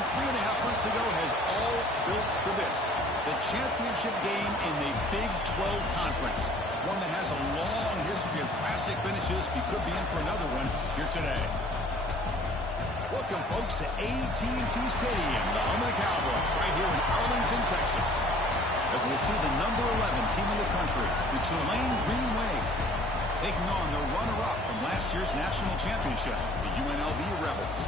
won 3.5 months ago has all built for this. The championship game in the Big 12 Conference. One that has a long history of classic finishes. We could be in for another one here today. Welcome, folks, to AT&T Stadium, the home of the Cowboys, right here in Arlington, Texas. As we'll see the number 11 team in the country, the Tulane Green Wave, taking on the runner-up from last year's national championship, the UNLV Rebels.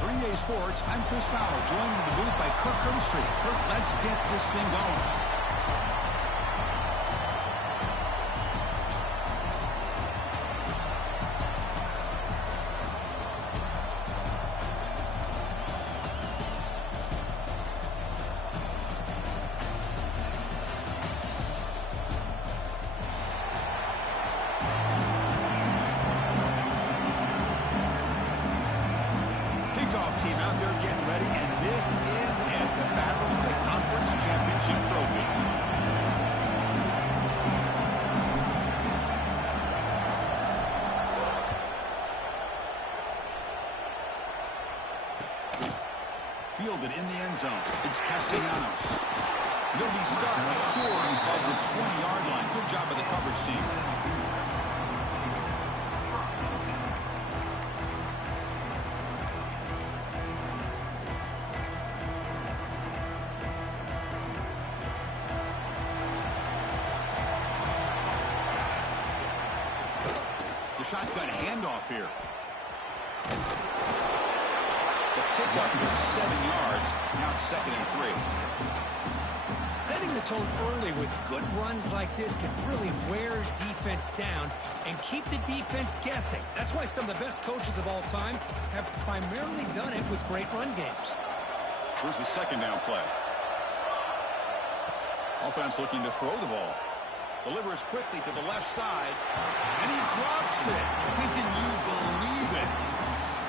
3A Sports, I'm Chris Fowler, joined in the booth by Kirk Street. Kirk, let's get this thing going. Team out there getting ready, and this is it, the battle for the conference championship trophy. Fielded in the end zone. It's Castellanos. He'll be stopped short of the 20-yard line. Good job by the coverage team. Shotgun handoff here. The pickup is 7 yards. Now it's 2nd and 3. Setting the tone early with good runs like this can really wear defense down and keep the defense guessing. That's why some of the best coaches of all time have primarily done it with great run games. Here's the 2nd down play. Offense looking to throw the ball. Delivers quickly to the left side, and he drops it. Can you believe it?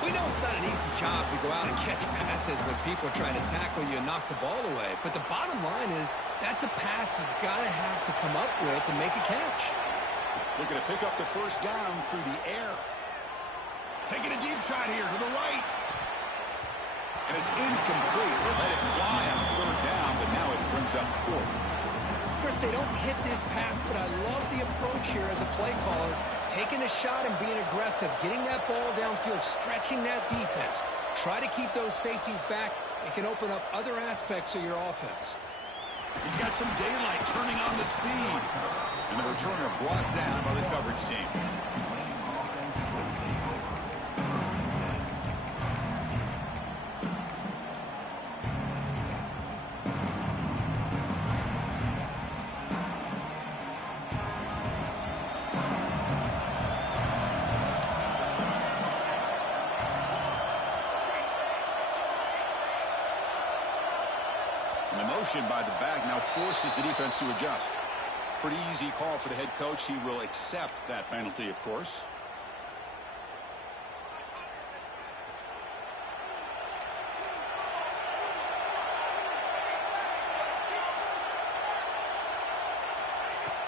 We know it's not an easy job to go out and catch passes when people are trying to tackle you and knock the ball away. But the bottom line is that's a pass you've got to have to come up with and make a catch. Looking to pick up the first down through the air. Taking a deep shot here to the right. And it's incomplete. They let it fly on 3rd down, but now it brings up 4th. Chris, they don't hit this pass, but I love the approach here as a play caller. Taking a shot and being aggressive, getting that ball downfield, stretching that defense. Try to keep those safeties back. It can open up other aspects of your offense. He's got some daylight turning on the speed. And the returner brought down by the coverage team. The motion by the back now forces the defense to adjust. Pretty easy call for the head coach. He will accept that penalty, of course.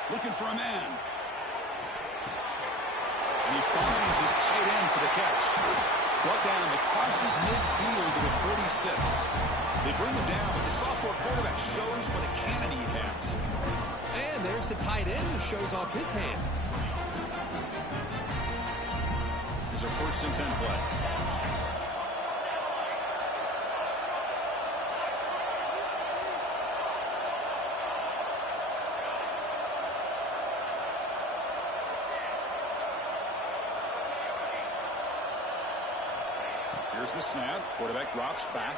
Looking for a man. And he finds his tight end for the catch. Brought down crosses midfield to the 46. They bring him down, but the sophomore quarterback shows what a cannon he has. And there's the tight end who shows off his hands. Here's a 1st and 10 play. Here's the snap. Quarterback drops back.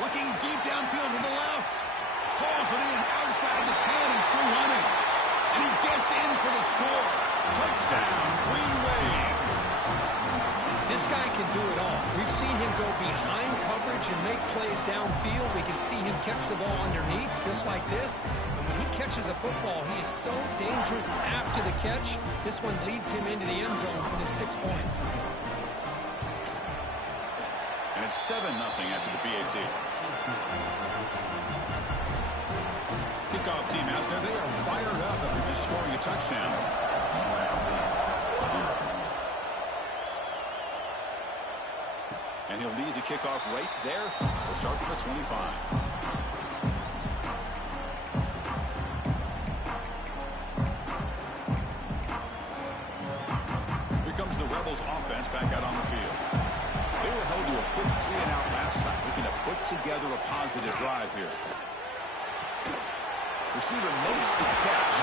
Looking deep downfield to the left. Pulls it in outside the 10. He's still running. And he gets in for the score. Touchdown, Green Wave. This guy can do it all. We've seen him go behind coverage and make plays downfield. We can see him catch the ball underneath, just like this. And when he catches a football, he is so dangerous after the catch. This one leads him into the end zone for the 6 points. And it's 7-0 after the PAT. Kickoff team out there. They are fired up after just scoring a touchdown. And he'll lead the kickoff right there. He'll start from the 25. Here comes the Rebels offense back out on the field. They were held to a quick 3-and-out last time, looking to put together a positive drive here. Receiver makes the catch.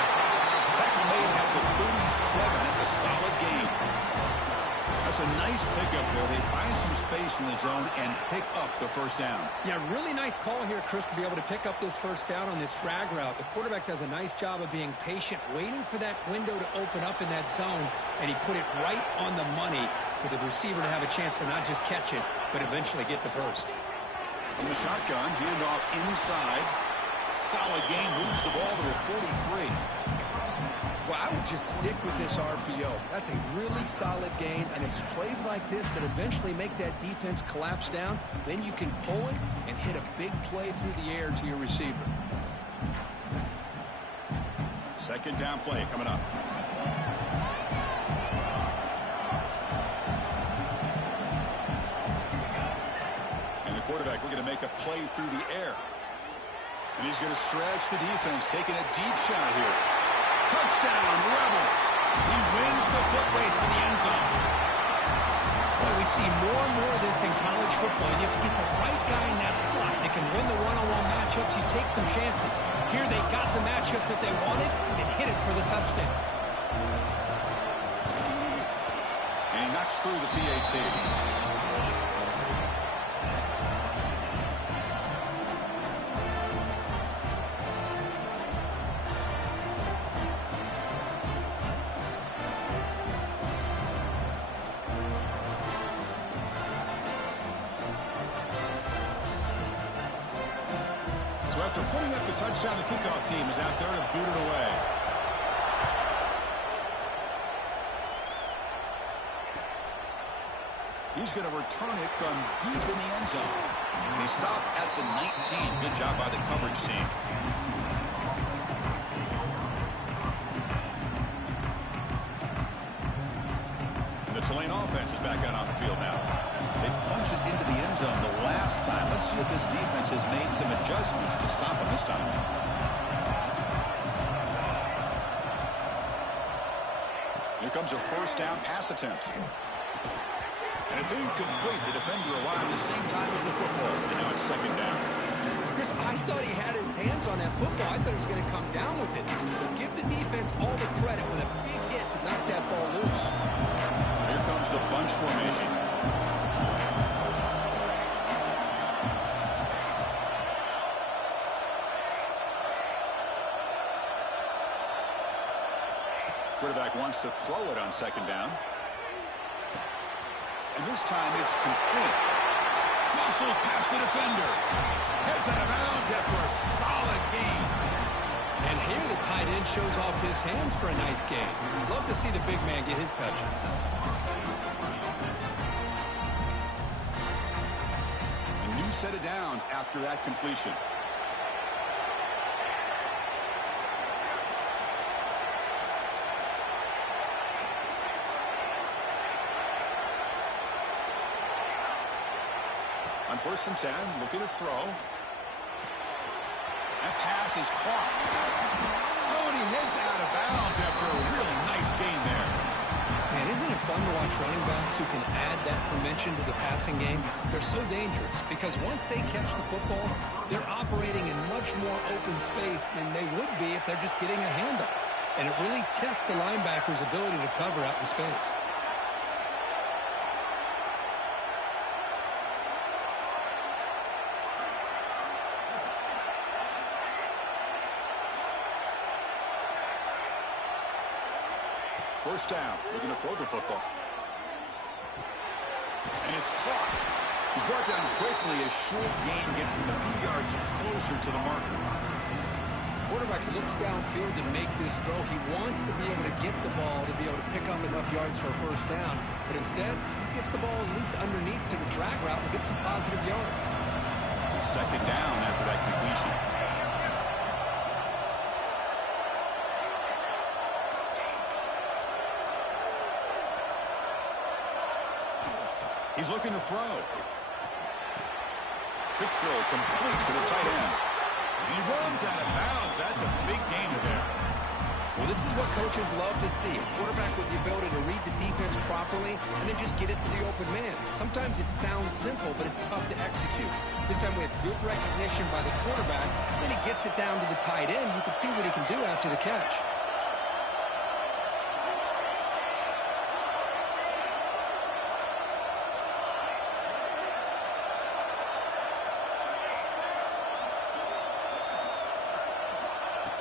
Tackle made at the 37. That's a solid gain. That's a nice pickup there. They find some space in the zone and pick up the first down. Yeah, really nice call here, Chris, to be able to pick up this first down on this drag route. The quarterback does a nice job of being patient, waiting for that window to open up in that zone, and he put it right on the money for the receiver to have a chance to not just catch it, but eventually get the first. From the shotgun, handoff inside. Solid gain, moves the ball to the 43. Well, I would just stick with this RPO. That's a really solid gain, and it's plays like this that eventually make that defense collapse down. Then you can pull it and hit a big play through the air to your receiver. Second down play coming up. And the quarterback looking to make a play through the air. And he's going to stretch the defense, taking a deep shot here. Touchdown, Rebels. He wins the foot race to the end zone. Boy, we see more and more of this in college football. And if you get the right guy in that slot that can win the one-on-one matchups, you take some chances. Here they got the matchup that they wanted and hit it for the touchdown. And he knocks through the PAT. So after putting up the touchdown, the kickoff team is out there to boot it away. He's going to return it from deep in the end zone. They stop at the 19. Good job by the coverage team. The Tulane offense is back out on the field now. They punched it into the end zone the last time. Let's see if this defense has made some adjustments to stop them this time. Here comes a first down pass attempt. And it's incomplete. The defender arrived the same time as the football. And now it's second down. Chris, I thought he had his hands on that football. I thought he was going to come down with it. But give the defense all the credit with a big hit to knock that ball loose. Here comes the bunch formation. Quarterback wants to throw it on second down. And this time it's complete. Muscles past the defender. Heads out of bounds after a solid gain. And here the tight end shows off his hands for a nice gain. Love to see the big man get his touches. A new set of downs after that completion. On 1st and 10, looking to throw. That pass is caught. Oh, and he heads out of bounds after a really nice gain there. Man, isn't it fun to watch running backs who can add that dimension to the passing game? They're so dangerous because once they catch the football, they're operating in much more open space than they would be if they're just getting a handoff. And it really tests the linebacker's ability to cover out in space. First down, looking to throw the football. And it's caught. He's brought down quickly as short gain gets them a few yards closer to the marker. Quarterback looks downfield to make this throw. He wants to be able to get the ball to be able to pick up enough yards for a first down. But instead, he gets the ball at least underneath to the drag route and gets some positive yards. Second down after that completion. He's looking to throw. Quick throw complete to the tight end. He runs out of bounds. That's a big gain there. Well, this is what coaches love to see. A quarterback with the ability to read the defense properly and then just get it to the open man. Sometimes it sounds simple, but it's tough to execute. This time we have good recognition by the quarterback. Then he gets it down to the tight end. You can see what he can do after the catch.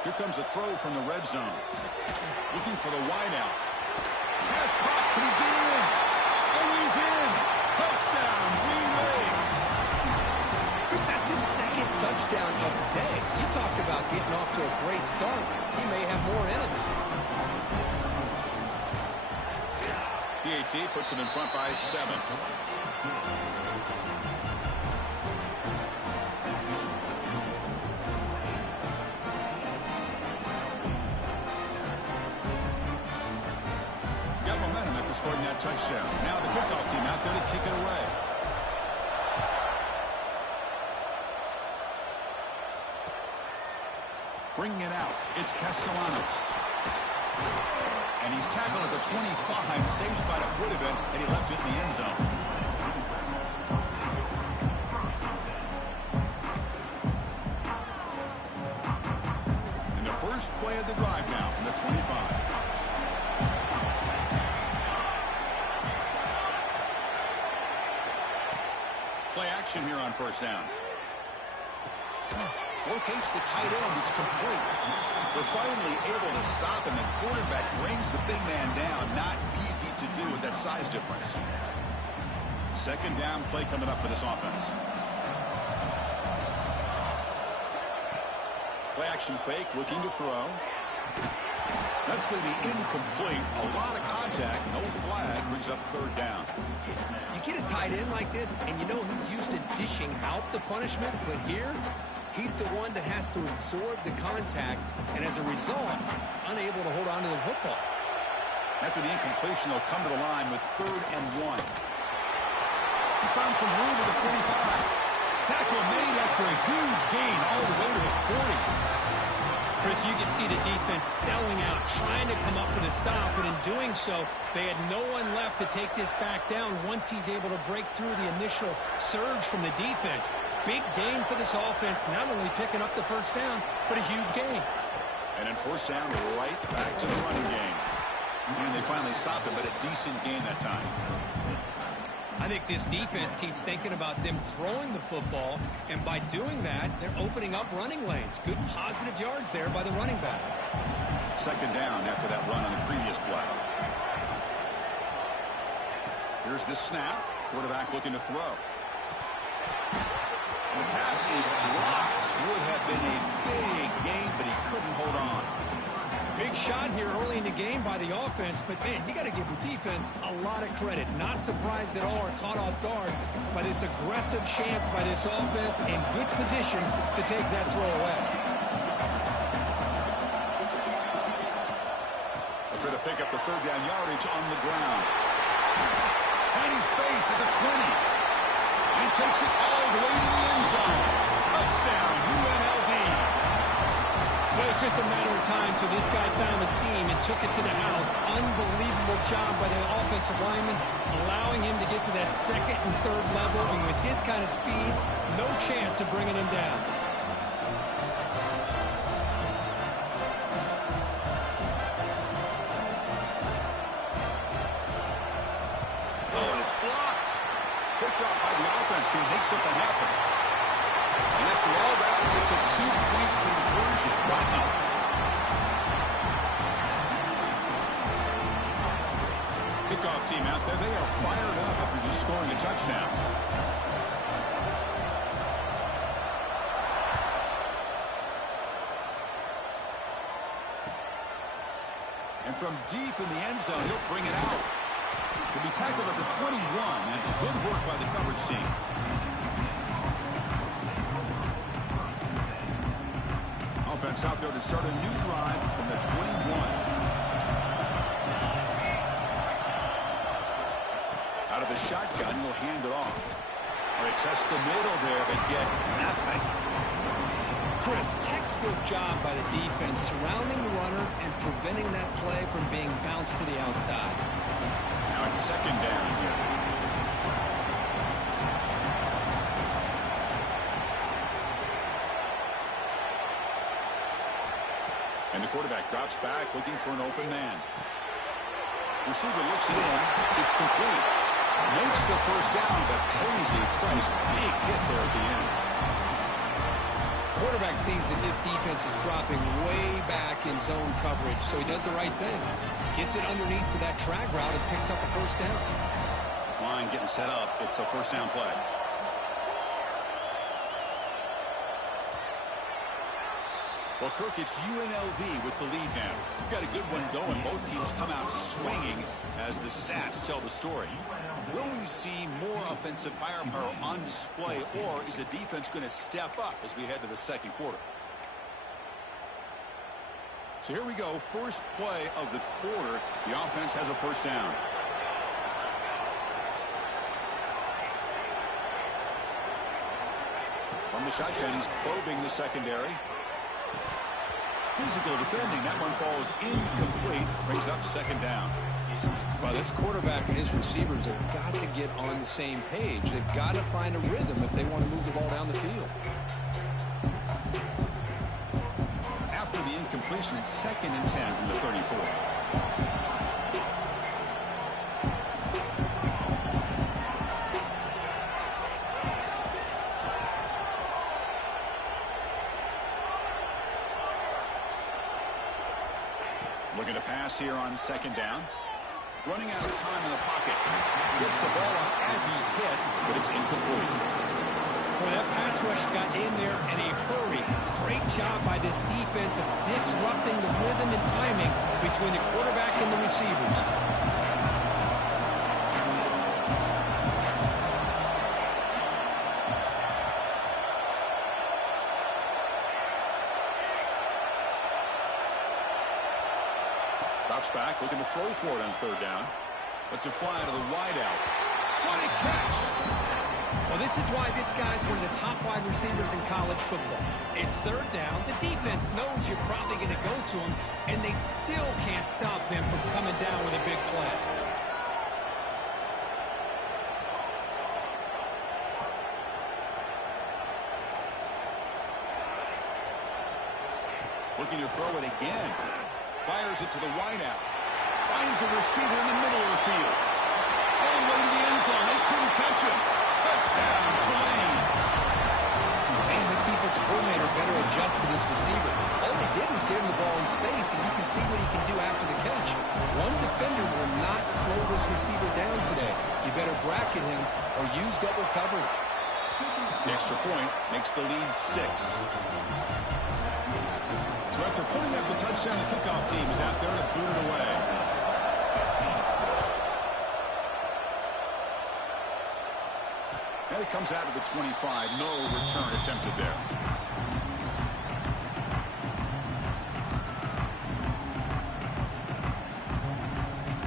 Here comes a throw from the red zone. Looking for the wideout. Pass caught. Can he get in? Oh, he's in. Touchdown, Green Wave. Chris, that's his second touchdown of the day. You talked about getting off to a great start. He may have more in him. PAT puts him in front by 7. Scoring that touchdown. Now the kickoff team out there to kick it away. Bringing it out, it's Castellanos. And he's tackled at the 25, same spot it would have been, and he left it in the end zone. And the first play of the drive now from the 25. Play action here on first down. Locates the tight end. It's complete. We're finally able to stop him. The quarterback brings the big man down. Not easy to do with that size difference. Second down play coming up for this offense. Play action fake. Looking to throw. That's going to be incomplete. A lot of contact. No flag. Brings up third down. You get a tight end like this, and you know he's used to dishing out the punishment, but here, he's the one that has to absorb the contact, and as a result, he's unable to hold on to the football. After the incompletion, they'll come to the line with 3rd and 1. He's found some room at the 45. Tackle made after a huge gain all the way to the 40. Chris, you can see the defense selling out, trying to come up with a stop, but in doing so, they had no one left to take this back down once he's able to break through the initial surge from the defense. Big gain for this offense, not only picking up the first down, but a huge gain. And then first down, right back to the running game. And they finally stopped him, but a decent gain that time. I think this defense keeps thinking about them throwing the football, and by doing that, they're opening up running lanes. Good positive yards there by the running back. Second down after that run on the previous play. Here's the snap. Quarterback looking to throw. And the pass is dropped. Would have been a big gain, but he couldn't hold on. Big shot here early in the game by the offense, but, man, you got to give the defense a lot of credit. Not surprised at all or caught off guard by this aggressive chance by this offense and good position to take that throw away. They'll try to pick up the third down yardage on the ground. Tiny space at the 20. He takes it all the way to the end zone. Touchdown, UNLV. Well, it's just a matter of time till this guy found the seam and took it to the house. Unbelievable job by the offensive lineman, allowing him to get to that second and third level, and with his kind of speed, no chance of bringing him down. Oh, and it's blocked. Picked up by the offense. Can he make something happen? And after all that, it's a 2-point conversion. Wow. Kickoff team out there. They are fired up after just scoring a touchdown. And from deep in the end zone, he'll bring it out. He'll be tackled at the 21. That's good work by the coverage team. Offense out there to start a new drive from the 21. Out of the shotgun, he'll hand it off. They test the middle there, but get nothing. Chris, textbook job by the defense surrounding the runner and preventing that play from being bounced to the outside. Now it's second down here. And the quarterback drops back looking for an open man. Receiver looks it in. It's complete. Makes the first down, but pays a price. Big hit there at the end. Quarterback sees that this defense is dropping way back in zone coverage, so he does the right thing. Gets it underneath to that drag route and picks up a first down. This line getting set up. It's a first down play. Well, Kirk, it's UNLV with the lead now. We've got a good one going. Both teams come out swinging as the stats tell the story. Will we see more offensive firepower on display, or is the defense going to step up as we head to the second quarter? So here we go. First play of the quarter. The offense has a first down. From the shotgun, he's probing the secondary. Physical defending. That one falls incomplete. Brings up second down. Well, this quarterback and his receivers have got to get on the same page. They've got to find a rhythm if they want to move the ball down the field. After the incompletion, it's 2nd and 10 from the 34. Looking to pass here on second down. Running out of time in the pocket. Gets the ball up as he's hit, but it's incomplete. Well, that pass rush got in there in a hurry. Great job by this defense of disrupting the rhythm and timing between the quarterback and the receivers. Drops back, looking to throw for it on third down. Lets it fly to the wideout. What a catch! Well, this is why this guy's one of the top wide receivers in college football. It's third down. The defense knows you're probably going to go to him, and they still can't stop him from coming down with a big play. Looking to throw it again. Fires it to the wideout. Finds a receiver in the middle of the field. All the way to the end zone. They couldn't catch him. Touchdown, Tulane. Man, this defensive coordinator better adjust to this receiver. All they did was get him the ball in space, and you can see what he can do after the catch. One defender will not slow this receiver down today. You better bracket him or use double coverage. The extra point makes the lead 6. So after putting up the touchdown, the kickoff team is out there to boot it away. And it comes out of the 25. No return attempted there.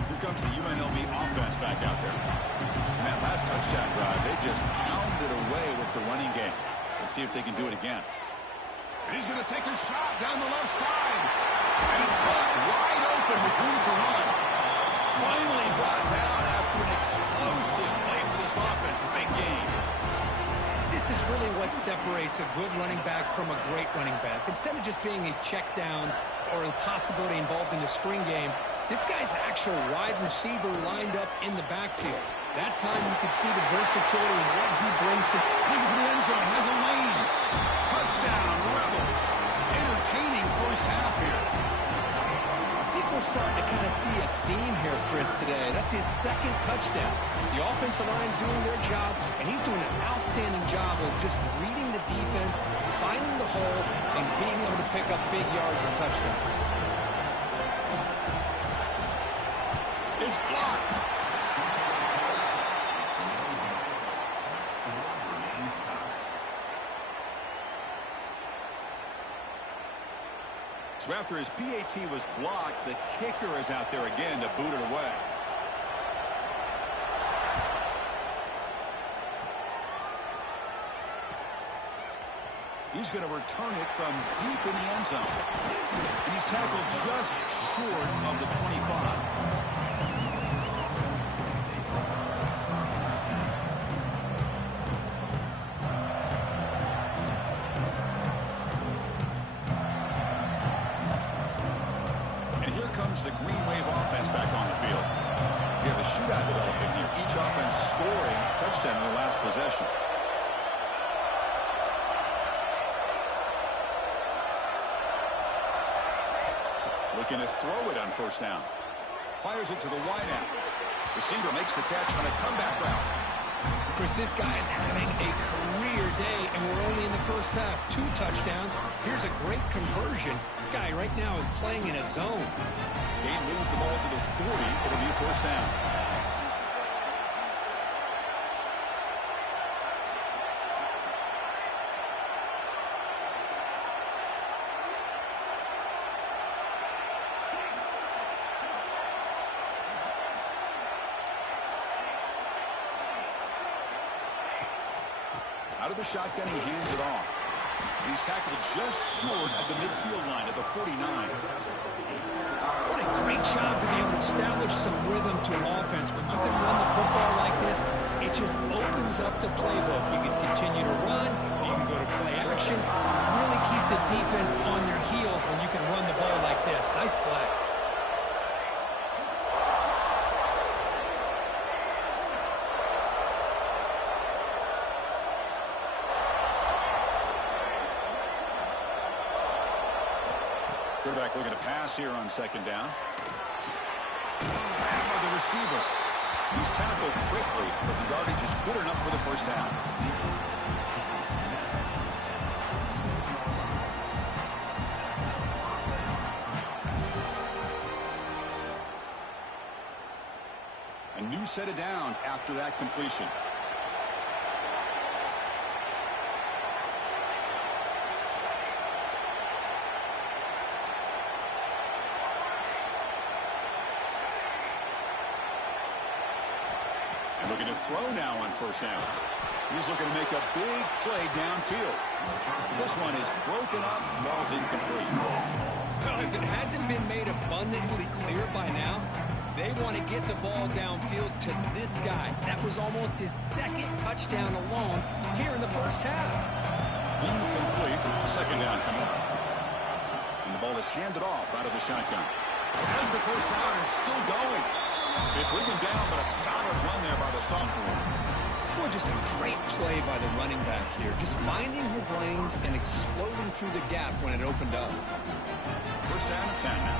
Here comes the UNLV offense back out there. And that last touchdown drive, they just pounded away with the running game. Let's see if they can do it again. And he's going to take a shot down the left side. And it's caught wide open with room to run. Finally brought down after an explosive play for this offense. Big game. This is really what separates a good running back from a great running back. Instead of just being a check down or a possibility involved in the screen game, this guy's actual wide receiver lined up in the backfield. That time you could see the versatility and what he brings to... Looking for the end zone. Has a lane. Touchdown, Rebels. Entertaining first half here. I think we're starting to kind of see a theme here, Chris, today. That's his 2nd touchdown. The offensive line doing their job, and he's doing an outstanding job of just reading the defense, finding the hole, and being able to pick up big yards and touchdowns. It's blocked. So after his PAT was blocked, the kicker is out there again to boot it away. He's going to return it from deep in the end zone. And he's tackled just short of the 25. The Green Wave offense back on the field. We have a shootout developing here. Each offense scoring a touchdown in the last possession. Looking to throw it on first down. Fires it to the wideout. Receiver makes the catch on a comeback route. Chris, this guy is having a career day, and we're only in the first half. 2 touchdowns. Here's a great conversion. This guy right now is playing in a zone. Gain moves the ball to the 40. It'll be first down. Out of the shotgun, he hands it off. He's tackled just short of the midfield line at the 49. What a great job to be able to establish some rhythm to an offense. When you can run the football like this, it just opens up the playbook. You can continue to run. You can go to play action. You really keep the defense on their heels when you can run the ball like this. Nice play. Quarterback looking to pass here on second down. By the receiver. He's tackled quickly, but the yardage is good enough for the first down. A new set of downs after that completion. Looking to throw now on first down. He's looking to make a big play downfield. This one is broken up. Ball's incomplete. Well, if it hasn't been made abundantly clear by now, they want to get the ball downfield to this guy. That was almost his second touchdown alone here in the first half. Incomplete. Second down coming up. And the ball is handed off out of the shotgun. As the first down is still going. They bring him down, but a solid run there by the sophomore. Well, just a great play by the running back here. Just finding his lanes and exploding through the gap when it opened up. First down and 10 now.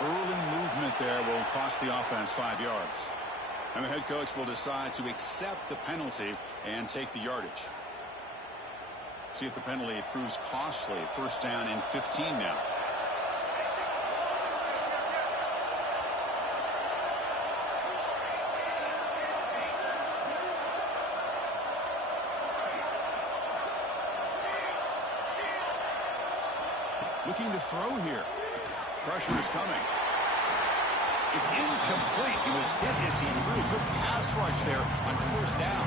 Early movement there will cost the offense 5 yards. And the head coach will decide to accept the penalty and take the yardage. See if the penalty proves costly. First down and 15 now. Looking to throw here. Pressure is coming. It's incomplete. He was hit as he threw a good pass rush there on first down.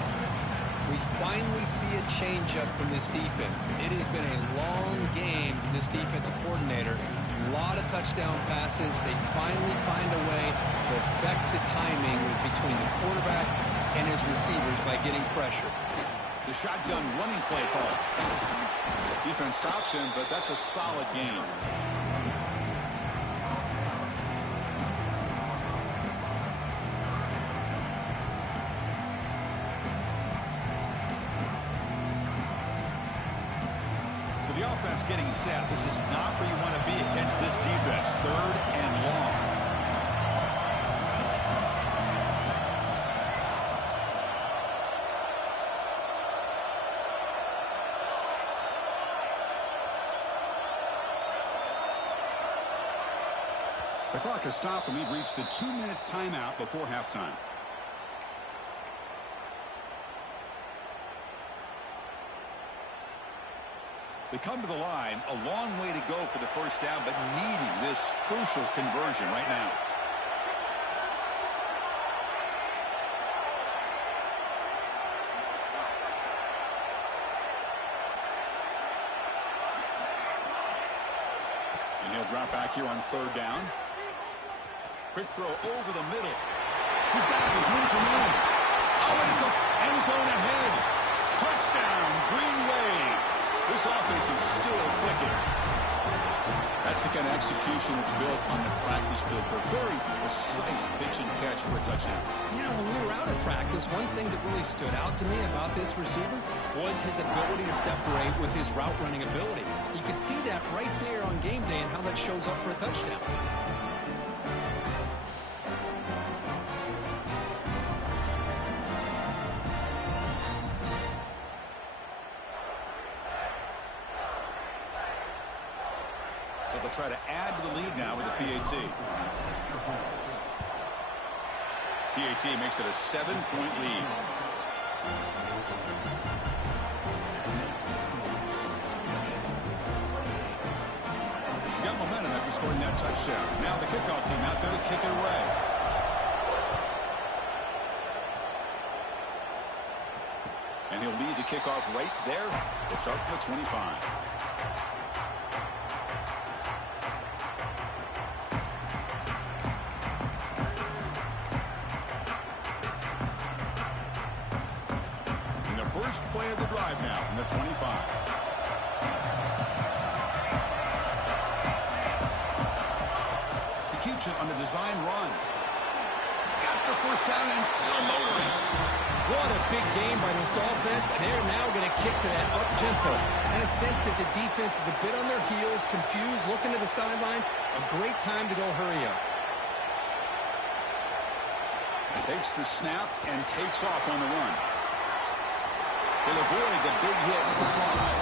We finally see a change-up from this defense. It has been a long game for this defensive coordinator. A lot of touchdown passes. They finally find a way to affect the timing between the quarterback and his receivers by getting pressure. The shotgun running play call. Defense stops him, but that's a solid game. The offense getting set. This is not where you want to be against this defense. Third and long. The clock has stopped, and we've reached the 2-minute timeout before halftime. They come to the line, a long way to go for the first down, but needing this crucial conversion right now. And he'll drop back here on third down. Quick throw over the middle. He's got it with room to run. Oh, it is an end zone ahead. Touchdown, Green Wave. This offense is still clicking. That's the kind of execution that's built on the practice field for a very precise pitch and catch for a touchdown. You know, when we were out at practice, one thing that really stood out to me about this receiver was his ability to separate with his route running ability. You could see that right there on game day and how that shows up for a touchdown. They'll try to add to the lead now with the PAT. PAT makes it a 7-point lead. Got momentum after scoring that touchdown. Now the kickoff team out there to kick it away. And he'll lead the kickoff right there. They'll start from the 25. First play of the drive now from the 25. He keeps it on the design run. He's got the first down and still motoring. What a big game by this offense, and they're now going to kick to that up-tempo. Kind of sense that the defense is a bit on their heels, confused, looking to the sidelines. A great time to go hurry up. Takes the snap and takes off on the run. They'll avoid the big hit with the slide.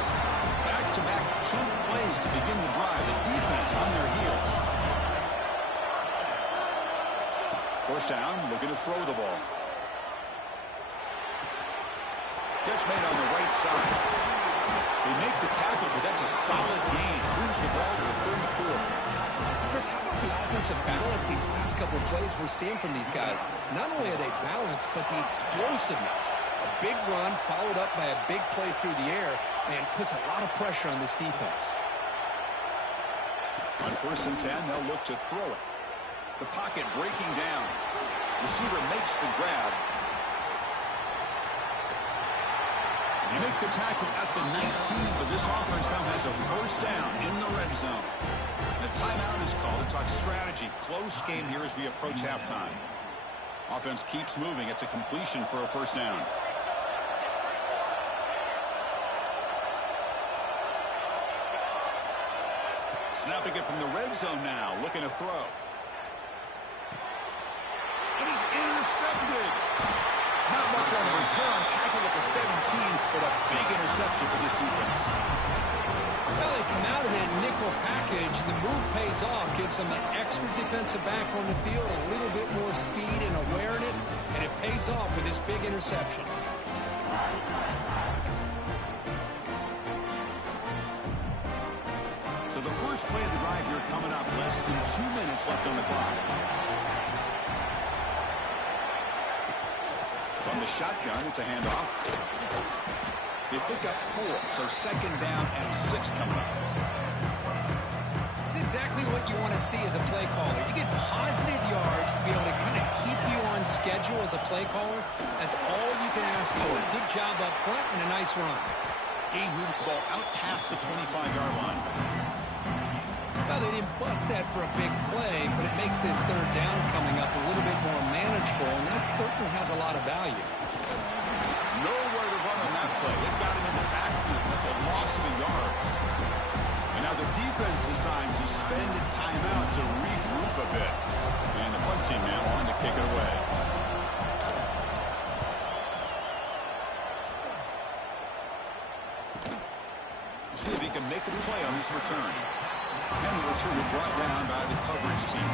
Back-to-back chunk plays to begin the drive. The defense on their heels. First down, looking to throw the ball. Catch made on the right side. They make the tackle, but that's a solid gain. Moves the ball to the 34. Chris, how about the offensive balance these last couple of plays we're seeing from these guys? Not only are they balanced, but the explosiveness. A big run followed up by a big play through the air, and puts a lot of pressure on this defense. On 1st and 10, they'll look to throw it. The pocket breaking down. Receiver makes the grab. You make the tackle at the 19, but this offense now has a first down in the red zone. The timeout is called to talk strategy. Close game here as we approach halftime. Offense keeps moving. It's a completion for a first down. Snapping it from the red zone now. Looking to throw. And he's intercepted. Not much on the return. Tackle at the 17, but a big interception for this defense. Well, they come out of that nickel package. The move pays off. Gives them an extra defensive back on the field, a little bit more speed and awareness, and it pays off with this big interception. So the first play of the drive here coming up. Less than 2 minutes left on the clock. From the shotgun, it's a handoff. They pick up 4, so second down and 6 coming up. It's exactly what you want to see as a play caller. You get positive yards to be able to kind of keep you on schedule as a play caller. That's all you can ask for. Good job up front and a nice run. He moves the ball out past the 25-yard line. Well, they didn't bust that for a big play, but it makes this third down coming up a little bit more manageable, and that certainly has a lot of value. Nowhere to run on that play. It got him in the backfield. That's a loss of a yard. And now the defense decides to spend a timeout to regroup a bit. And the punt team now on to kick it away. We'll see if he can make the play on this return. And the return was brought down by the coverage team.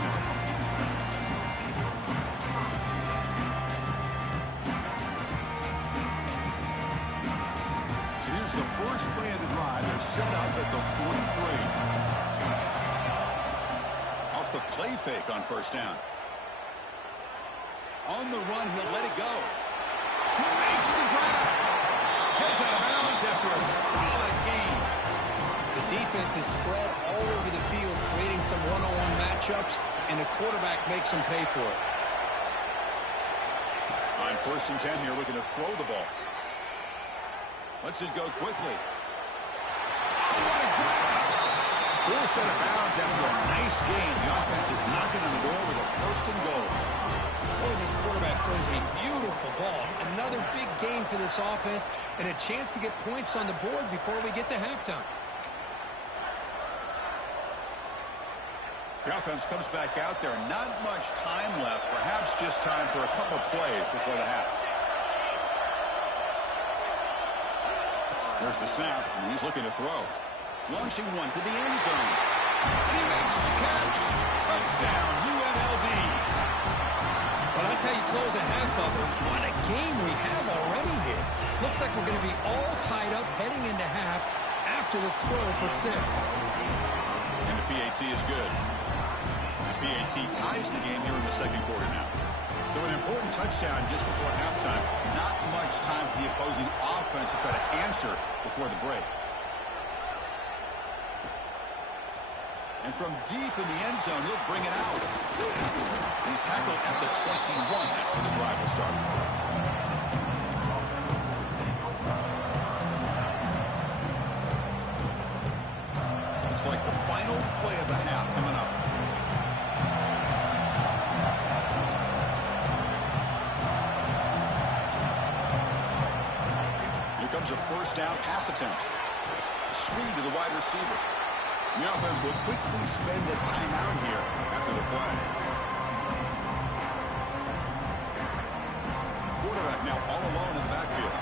So here's the first play of the drive. They're set up at the 43. Off the play fake on first down. On the run, he'll let it go. He makes the grab. Gets out of bounds after a solid gain. The defense is spread all over the field, creating some one-on-one matchups, and the quarterback makes them pay for it. On first and 10 here, looking to throw the ball. Lets it go quickly. Oh, what a grab! Forced out of bounds after a nice gain. The offense is knocking on the door with a first and goal. Boy, this quarterback throws a beautiful ball. Another big gain for this offense and a chance to get points on the board before we get to halftime. The offense comes back out there. Not much time left. Perhaps just time for a couple plays before the half. There's the snap, and he's looking to throw. Launching one to the end zone. He makes the catch. Touchdown, UNLV. Well, that's how you close a half of it. What a game we have already here. Looks like we're going to be all tied up heading into half after the throw for 6. And the PAT is good. The PAT ties the game here in the second quarter now. So an important touchdown just before halftime. Not much time for the opposing offense to try to answer before the break. And from deep in the end zone, he'll bring it out. He's tackled at the 21. That's where the drive will start. Looks like the final play of the half coming up. Here comes a first down pass attempt. Screen to the wide receiver. The offense will quickly spend a timeout here after the play. Quarterback now all alone in the backfield.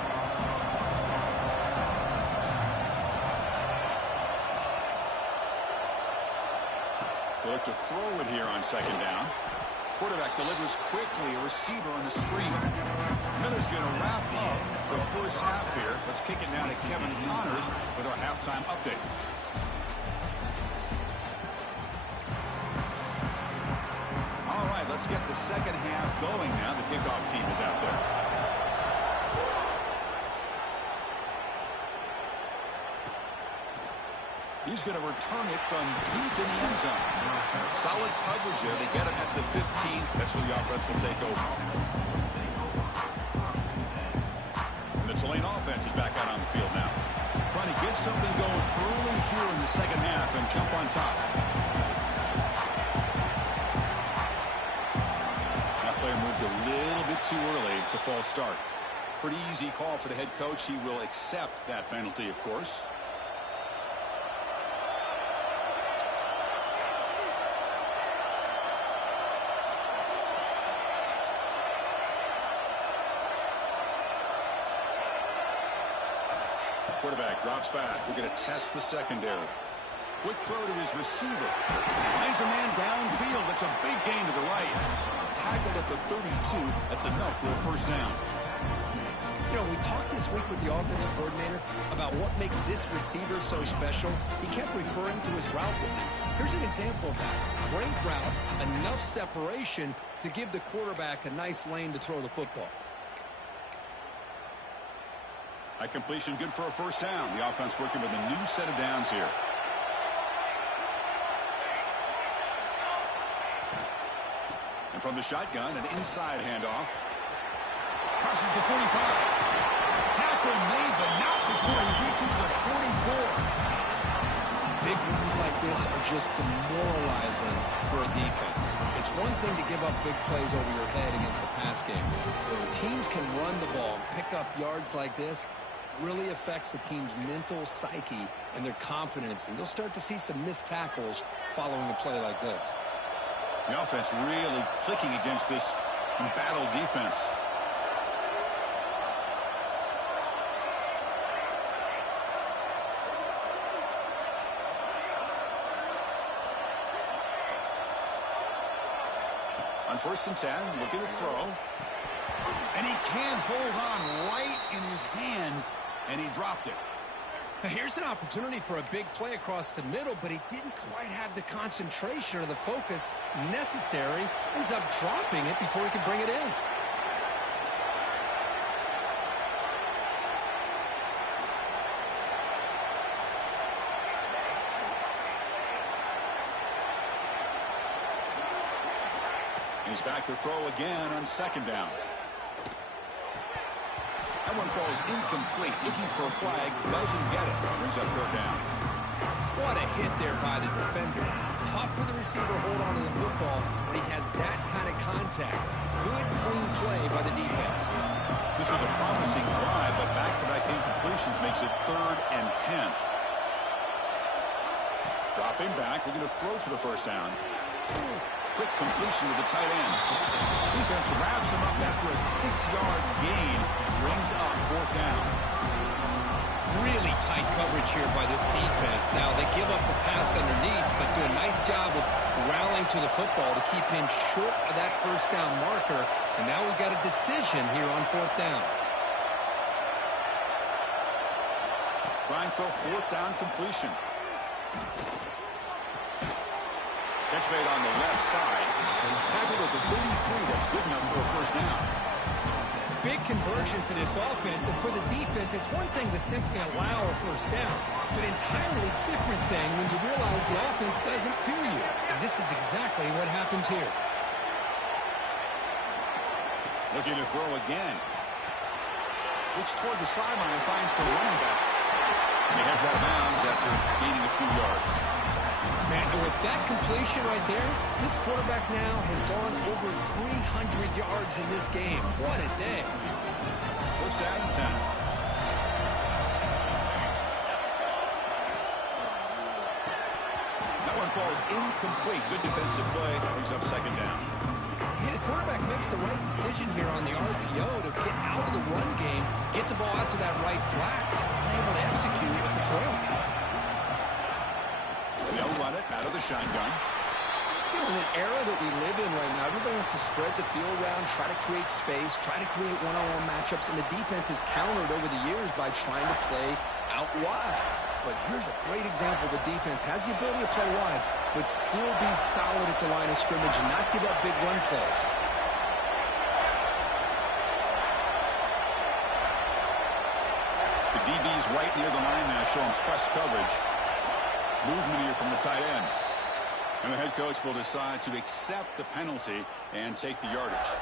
They look to throw it here on second down. Quarterback delivers quickly, a receiver on the screen. Miller's going to wrap up the first half here. Let's kick it now to Kevin Connors with our halftime update. All right, let's get the second half going now. The kickoff team is out there. He's going to return it from deep in the end zone. Solid coverage there. They get him at the 15. That's where the offense will take over. And the Tulane offense is back out on the field now. Trying to get something going early here in the second half and jump on top. That player moved a little bit too early. It's a false start. Pretty easy call for the head coach. He will accept that penalty, of course. Quarterback drops back. We're going to test the secondary. Quick throw to his receiver. Finds a man downfield. That's a big gain to the right. Tackled at the 32. That's enough for a first down. You know, we talked this week with the offensive coordinator about what makes this receiver so special. He kept referring to his route with him. Here's an example of that. Great route, enough separation to give the quarterback a nice lane to throw the football. That completion good for a first down. The offense working with a new set of downs here. And from the shotgun, an inside handoff. Crosses the 45. Tackle made, but not before he reaches the 44. Big runs like this are just demoralizing for a defense. It's one thing to give up big plays over your head against the pass game. But when teams can run the ball, pick up yards like this, really affects the team's mental psyche and their confidence. And you'll start to see some missed tackles following a play like this. The offense really clicking against this battle defense. On first and 10, looking to throw. And he can't hold on right in his hands, and he dropped it. Here's an opportunity for a big play across the middle, but he didn't quite have the concentration or the focus necessary. Ends up dropping it before he could bring it in. He's back to throw again on second down. That one falls incomplete. Looking for a flag. Doesn't get it. Brings up third down. What a hit there by the defender. Tough for the receiver to hold on to the football when he has that kind of contact. Good, clean play by the defense. This was a promising drive, but back-to-back incompletions makes it 3rd and 10. Dropping back, looking to throw for the first down. Quick completion to the tight end. Defense wraps him up after a 6-yard gain. Brings up 4th down. Really tight coverage here by this defense. Now, they give up the pass underneath, but do a nice job of rallying to the football to keep him short of that first down marker. And now we've got a decision here on 4th down. Trying for a 4th down completion. Catch made on the left side. Tackled at the 33. That's good enough for a first down. Big conversion for this offense, and for the defense, it's one thing to simply allow a first down, but entirely different thing when you realize the offense doesn't fear you. And this is exactly what happens here. Looking to throw again. Looks toward the sideline, finds the running back. And he heads out of bounds after gaining a few yards. Man, with that completion right there, this quarterback now has gone over 300 yards in this game. What a day. First down and 10. That one falls incomplete. Good defensive play. Brings up second down. Hey, the quarterback makes the right decision here on the RPO to get out of the run game, get the ball out to that right flat, just unable to execute with the throw. They'll run it out of the shotgun. You know, in an era that we live in right now, everybody wants to spread the field around, try to create space, try to create one-on-one matchups, and the defense has countered over the years by trying to play out wide. But here's a great example. The defense has the ability to play wide, but still be solid at the line of scrimmage and not give up big run plays. The DB is right near the line now, showing press coverage. Movement here from the tight end. And the head coach will decide to accept the penalty and take the yardage.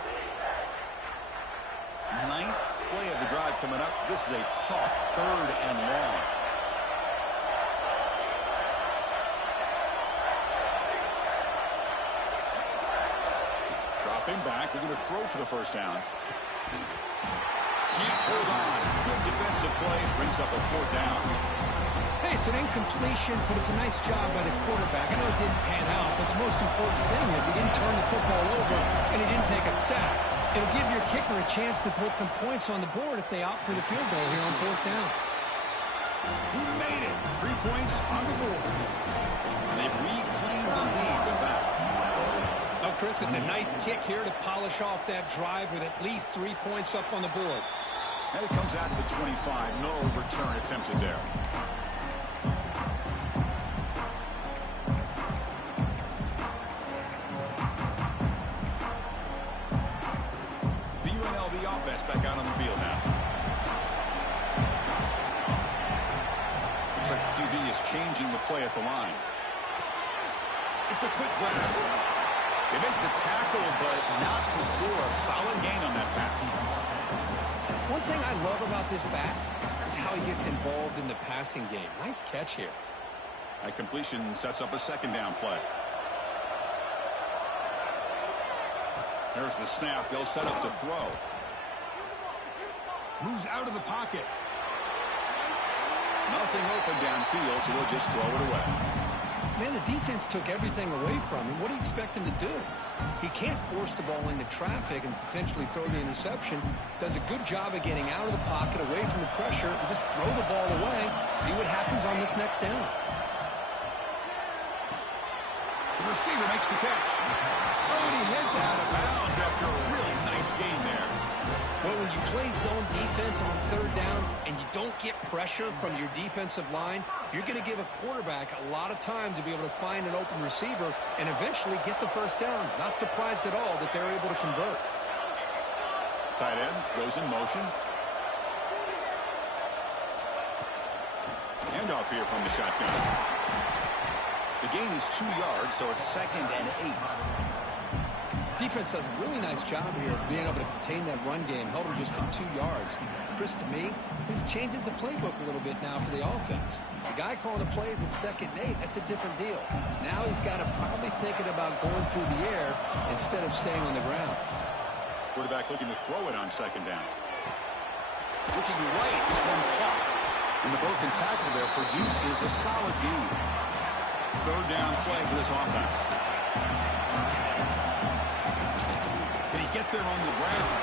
9th play of the drive coming up. This is a tough 3rd and long. Dropping back. We're going to throw for the first down. Keep hold on. Good defensive play. Brings up a 4th down. Hey, it's an incompletion, but it's a nice job by the quarterback. I know it didn't pan out, but the most important thing is he didn't turn the football over and he didn't take a sack. It'll give your kicker a chance to put some points on the board if they opt for the field goal here on 4th down. He made it. 3 points on the board. And they've reclaimed the lead with that. Oh, Chris, it's a nice kick here to polish off that drive with at least 3 points up on the board. And it comes out to the 25. No return attempted there. Offense back out on the field now. Looks like the QB is changing the play at the line. It's a quick grab. They make the tackle, but not before a solid gain on that pass. One thing I love about this back is how he gets involved in the passing game. Nice catch here. That completion sets up a second down play. There's the snap. They'll set up the throw. Moves out of the pocket. Nothing open downfield, so we'll just throw it away. Man, the defense took everything away from him. What do you expect him to do? He can't force the ball into traffic and potentially throw the interception. Does a good job of getting out of the pocket, away from the pressure, and just throw the ball away. See what happens on this next down. The receiver makes the catch. Oh, and he heads out of bounds after a really nice gain there. Well, when you play zone defense on third down and you don't get pressure from your defensive line, you're going to give a quarterback a lot of time to be able to find an open receiver and eventually get the first down. Not surprised at all that they're able to convert. Tight end goes in motion. Handoff here from the shotgun. The gain is 2 yards, so it's 2nd and 8. Defense does a really nice job here of being able to contain that run game. Held him just to 2 yards. Chris, to me, this changes the playbook a little bit now for the offense. The guy calling the plays at 2nd and 8, that's a different deal. Now he's got to probably thinking about going through the air instead of staying on the ground. Quarterback looking to throw it on 2nd down. Looking right, this one caught. And the broken tackle there produces a solid gain. 3rd down play for this offense. Can he get there on the ground?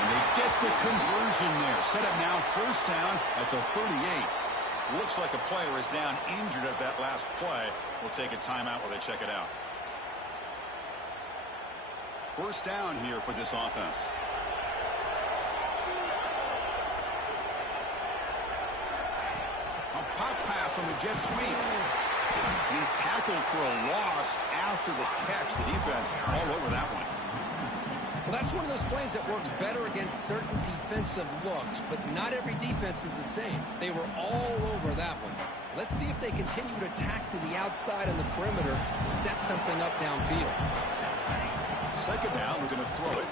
And they get the conversion there. Set up now 1st down at the 38. Looks like a player is down injured at that last play. We'll take a timeout while they check it out. 1st down here for this offense. A pop pass on the jet sweep. He's tackled for a loss after the catch. The defense all over that one. Well, that's one of those plays that works better against certain defensive looks, but not every defense is the same. They were all over that one. Let's see if they continue to tack to the outside on the perimeter to set something up downfield. 2nd down, we're going to throw it.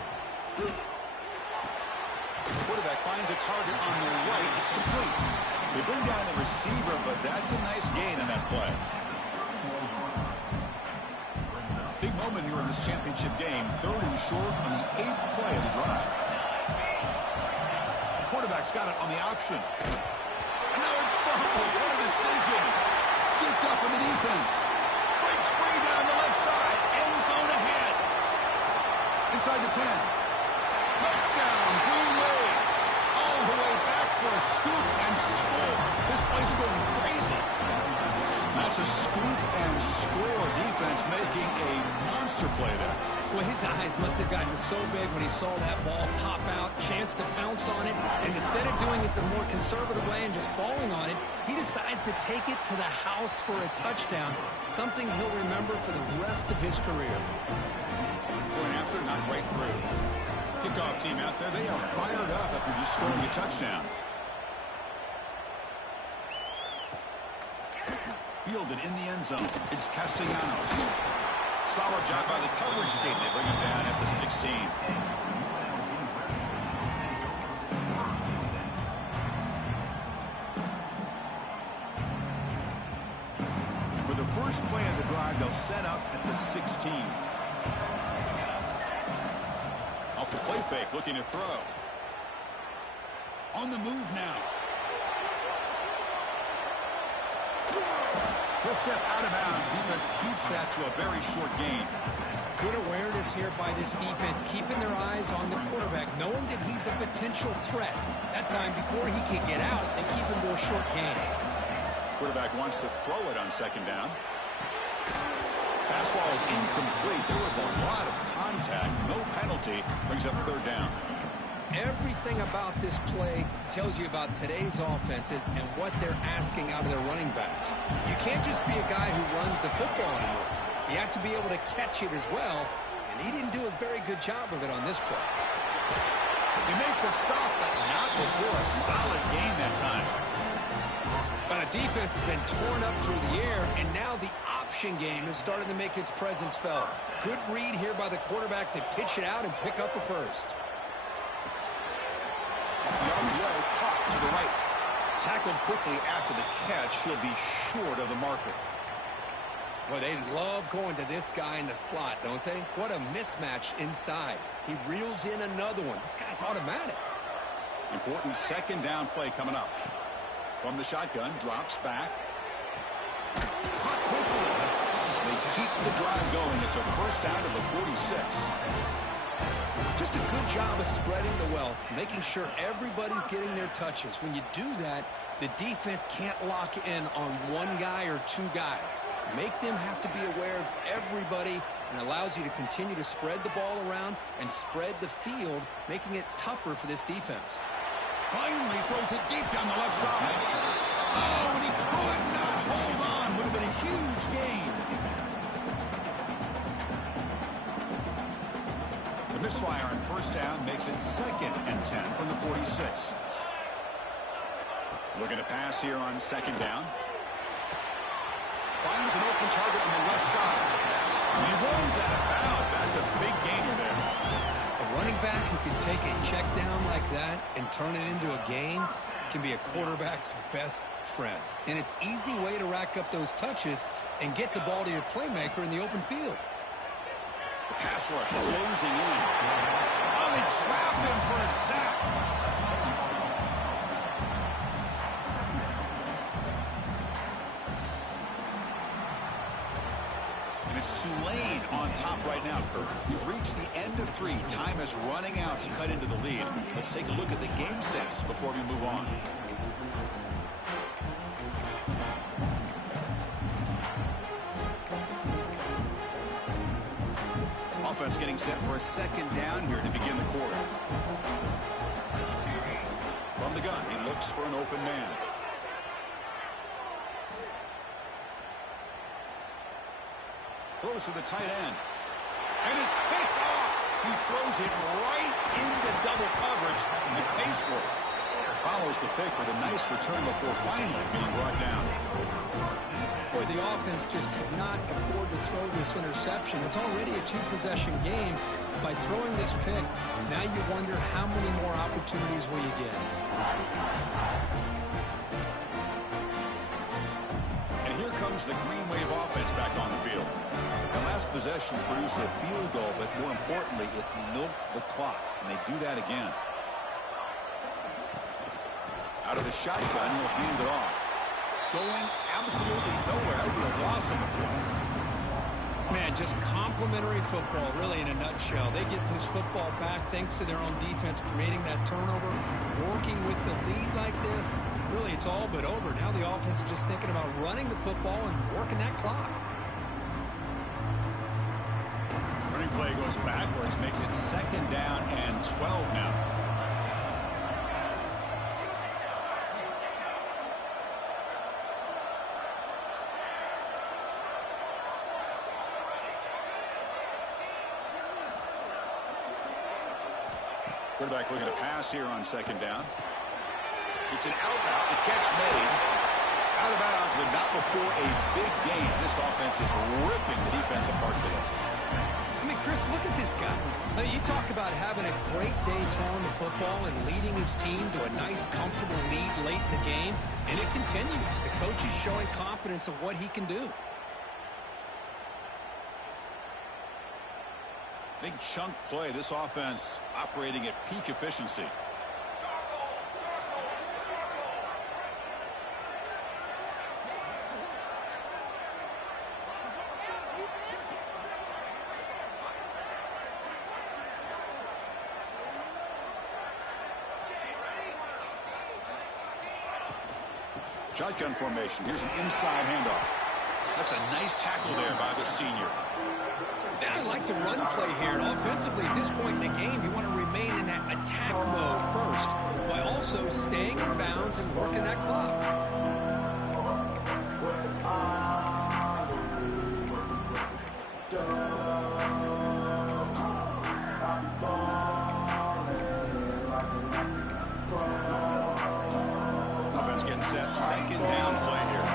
The quarterback finds a target on the right. It's complete. They bring down the receiver, but that's a nice gain in that play. Big moment here in this championship game. 3rd and short on the 8th play of the drive. Quarterback's got it on the option. And now it's fumbled. What a decision. Scooped up in the defense. Breaks free down the left side. End zone ahead. Inside the 10. Touchdown, Green Wave. All the way back for a scoop and score. This place going crazy. That's a scoop and score. Defense making a monster play there. Well, his eyes must have gotten so big when he saw that ball pop out, chance to pounce on it, and instead of doing it the more conservative way and just falling on it, he decides to take it to the house for a touchdown, something he'll remember for the rest of his career. Going after, not right through. Kickoff team out there, they are fired up after just scoring a touchdown. Fielded in the end zone. It's Castellanos. Solid job by the coverage team. They bring him down at the 16. For the first play of the drive, they'll set up at the 16. Off the play fake, looking to throw. On the move now. He'll step out of bounds. Defense keeps that to a very short gain. Good awareness here by this defense, keeping their eyes on the quarterback, knowing that he's a potential threat. That time, before he can get out, they keep him to a short gain. Quarterback wants to throw it on 2nd down. Pass ball is incomplete. There was a lot of contact. No penalty. Brings up 3rd down. Everything about this play tells you about today's offenses and what they're asking out of their running backs. You can't just be a guy who runs the football anymore. You have to be able to catch it as well, and he didn't do a very good job of it on this play. They make the stop, but not before a solid gain that time. But the defense has been torn up through the air, and now the option game is starting to make its presence felt. Good read here by the quarterback to pitch it out and pick up a first. Young Low caught to the right. Tackled quickly after the catch. He'll be short of the marker. Well, they love going to this guy in the slot, don't they? What a mismatch inside. He reels in another one. This guy's automatic. Important 2nd down play coming up. From the shotgun, drops back. Caught quickly. They keep the drive going. It's a 1st down to the 46. Just a good job of spreading the wealth, making sure everybody's getting their touches. When you do that, the defense can't lock in on one guy or two guys. make them have to be aware of everybody, and allows you to continue to spread the ball around and spread the field, making it tougher for this defense. Finally throws it deep down the left side. Oh, and he could not hold on. Would have been a huge gain. The misfire on first down makes it 2nd and 10 from the 46. Looking to pass here on 2nd down. Finds an open target on the left side. And he runs out of bounds. That's a big gainer there. A running back who can take a check down like that and turn it into a gain can be a quarterback's best friend. And it's an easy way to rack up those touches and get the ball to your playmaker in the open field. The pass rush closing in. Oh, they trapped him for a sack. And it's Tulane on top right now, Kurt. We've reached the end of 3. Time is running out to cut into the lead. Let's take a look at the game sets before we move on. Offense getting set for a 2nd down here to begin the quarter. From the gun, he looks for an open man. Throws to the tight end. And it's picked off. He throws it right into double coverage and pays for it. Follows the pick with a nice return before finally being brought down. Boy, the offense just could not afford to throw this interception. It's already a 2-possession game. By throwing this pick, now you wonder how many more opportunities will you get. And here comes the Green Wave offense back on the field. The last possession produced a field goal, but more importantly, it milked the clock. And they do that again. Out of the shotgun, he'll hand it off. Going absolutely nowhere. That would be a loss on the play. Man, just complimentary football, really, in a nutshell. They get this football back thanks to their own defense, creating that turnover, working with the lead like this. Really, it's all but over. Now the offense is just thinking about running the football and working that clock. Running play goes backwards, makes it 2nd down and 12 now. Quarterback looking to pass here on 2nd down. It's an out-route. The catch made. Out of bounds, but not before a big gain. This offense is ripping the defense apart today. I mean, Chris, look at this guy. I mean, you talk about having a great day throwing the football and leading his team to a nice, comfortable lead late in the game, and it continues. The coach is showing confidence of what he can do. Big chunk play. This offense operating at peak efficiency. Shotgun formation. Here's an inside handoff. That's a nice tackle there by the senior. Now I like the run play here. And offensively, at this point in the game, you want to remain in that attack mode first, while also staying in bounds and working that clock. Offense getting set. 2nd down play here.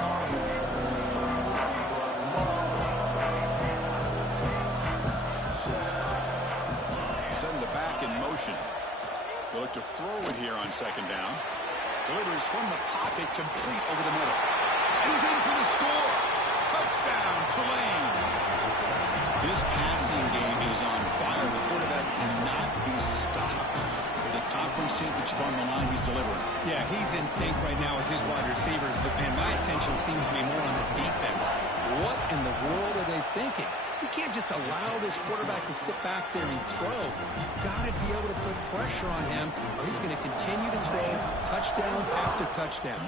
Send the back in motion. They look to throw it here on 2nd down. Delivers from the pocket, complete over the middle. And he's in for the score. Touchdown, Tulane. This passing game is on fire. The quarterback cannot be stopped. With the conference championship on the line, he's delivering. Yeah, he's in sync right now with his wide receivers, but, man, my attention seems to be more on the defense. What in the world are they thinking? You can't just allow this quarterback to sit back there and throw. You've got to be able to put pressure on him, or he's going to continue to throw touchdown after touchdown.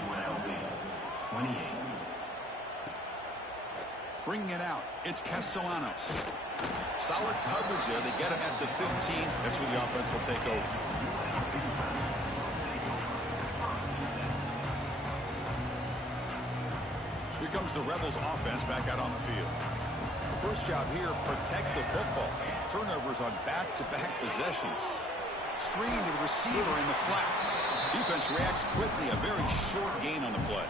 Bringing it out, it's Castellanos. Solid coverage there. They get him at the 15. That's where the offense will take over. Here comes the Rebels offense back out on the field. The first job here, protect the football. Turnovers on back-to-back possessions. Screen to the receiver in the flat. Defense reacts quickly. A very short gain on the play.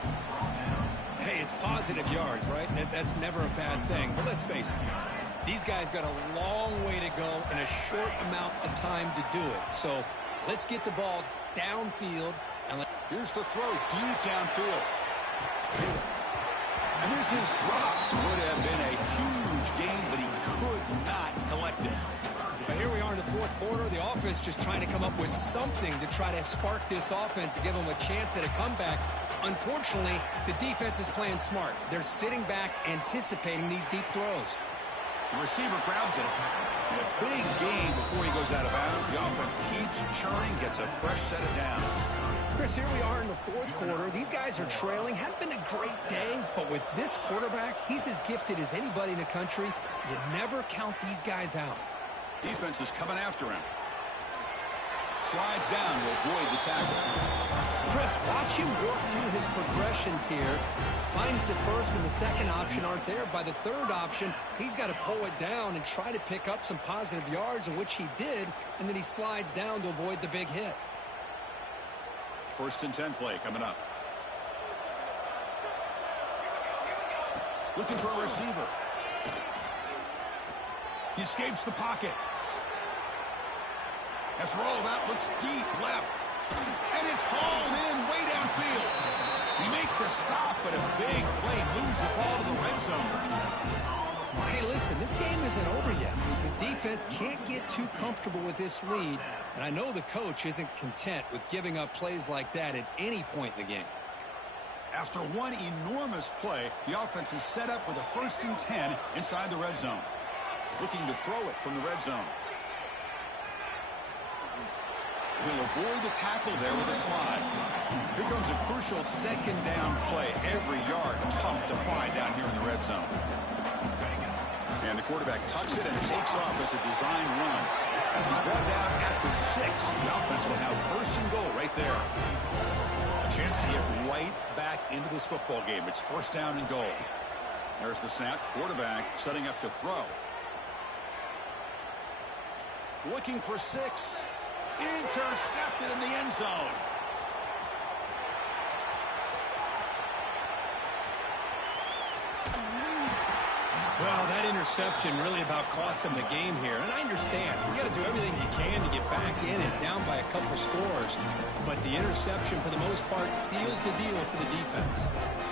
Hey, it's positive yards, right? That's never a bad thing. But let's face it, these guys got a long way to go in a short amount of time to do it. So let's get the ball downfield. Here's the throw deep downfield. And this is dropped. Would have been a huge gain, but he could not collect it. But here we are in the fourth quarter. The offense just trying to come up with something to try to spark this offense to give them a chance at a comeback. Unfortunately, the defense is playing smart. They're sitting back, anticipating these deep throws. The receiver grabs it. And a big gain before he goes out of bounds. The offense keeps churning, gets a fresh set of downs. Chris, here we are in the fourth quarter. These guys are trailing. Hadn't been a great day, but with this quarterback, he's as gifted as anybody in the country. You never count these guys out. Defense is coming after him. Slides down to avoid the tackle. Chris, watch him work through his progressions here. Finds the first and the second option aren't there. By the third option, he's got to pull it down and try to pick up some positive yards, which he did, and then he slides down to avoid the big hit. First and 10 play coming up. Looking for a receiver. He escapes the pocket. Has to roll. That looks deep left. And it's hauled in way downfield. We make the stop, but a big play moves the ball to the red zone. Hey, listen, this game isn't over yet. The defense can't get too comfortable with this lead, and I know the coach isn't content with giving up plays like that at any point in the game. After one enormous play, the offense is set up with a first and 10 inside the red zone. Looking to throw it from the red zone. He'll avoid the tackle there with a slide. Here comes a crucial second down play. Every yard tough to find down here in the red zone. And the quarterback tucks it and takes off as a design run. He's brought down at the 6. The offense will have first and goal right there. A chance to get right back into this football game. It's first down and goal. There's the snap. Quarterback setting up to throw. Looking for 6. Intercepted in the end zone. Well, that interception really about cost him the game here. And I understand. You got to do everything you can to get back in and down by a couple scores. But the interception, for the most part, seals the deal for the defense.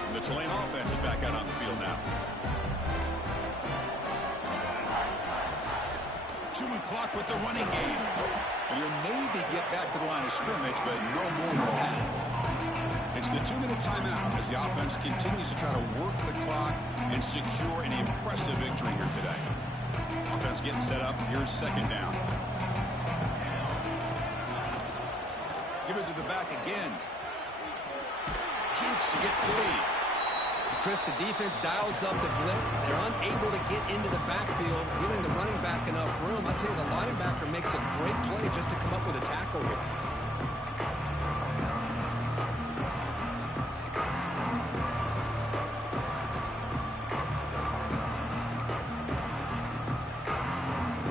And the Tulane offense is back out on the field now. Chewing clock with the running game. And you'll maybe get back to the line of scrimmage, but no more than that. It's the 2-minute timeout as the offense continues to try to work the clock and secure an impressive victory here today. Offense getting set up. Here's second down. Give it to the back again. Jukes to get free. Chris, the defense dials up the blitz. They're unable to get into the backfield, giving the running back enough room. I tell you, the linebacker makes a great play just to come up with a tackle here.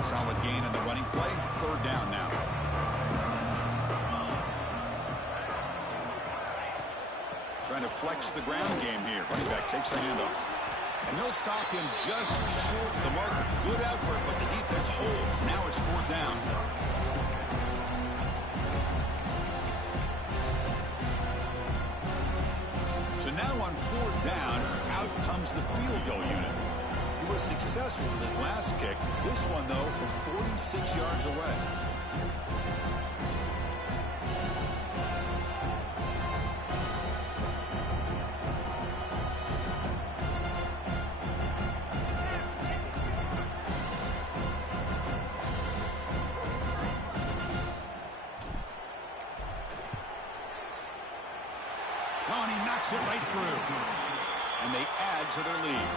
Solid gain in the running play. Third down now. Trying to flex the ground game here. Running back takes a handoff. And they'll stop him just short of the mark. Good effort, but the defense holds. Now it's fourth down. So now on fourth down, out comes the field goal unit. He was successful with his last kick. This one, though, from 46 yards away. Oh, and he knocks it right through. and they add to their lead.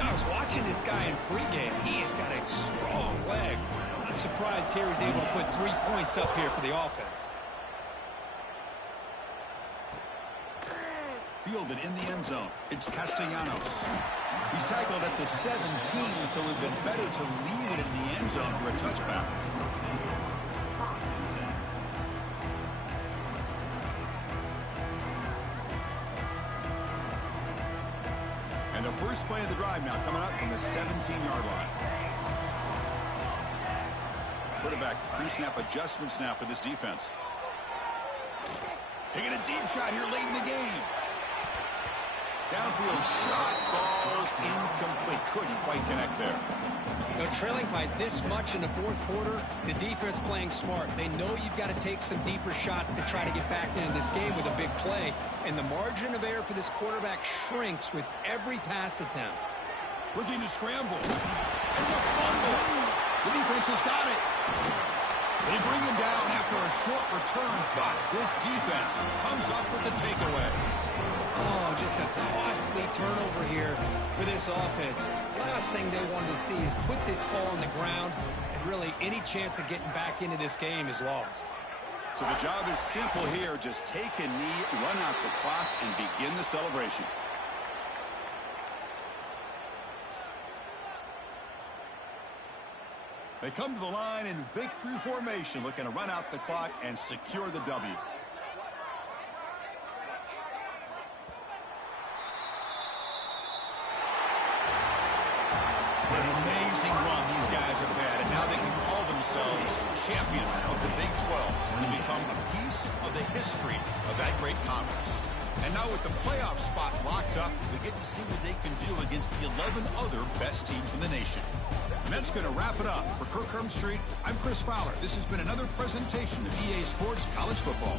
I was watching this guy in pregame. He has got a strong leg. I'm surprised here he's able to put 3 points up here for the offense. Fielded in the end zone. It's Castellanos. He's tackled at the 17, so it would have been better to leave it in the end zone for a touchback. And the first play of the drive now coming up from the 17-yard line. Quarterback pre-snap adjustments now for this defense. Taking a deep shot here late in the game. Downfield shot falls incomplete. Couldn't quite connect there. You know, trailing by this much in the fourth quarter, the defense playing smart. They know you've got to take some deeper shots to try to get back into this game with a big play. And the margin of error for this quarterback shrinks with every pass attempt. Looking to scramble. It's a fumble. The defense has got it. They bring him down after a short return, but this defense comes up with the takeaway. Oh, just a costly turnover here for this offense. Last thing they wanted to see is put this ball on the ground, and really any chance of getting back into this game is lost. So the job is simple here. Just take a knee, run out the clock, and begin the celebration. They come to the line in victory formation, looking to run out the clock and secure the W. An amazing run these guys have had, and now they can call themselves champions of the Big 12 and become a piece of the history of that great conference. And now with the playoff spot locked up, we get to see what they can do against the 11 other best teams in the nation. And that's going to wrap it up. For Kirk Street, I'm Chris Fowler. This has been another presentation of EA Sports College Football.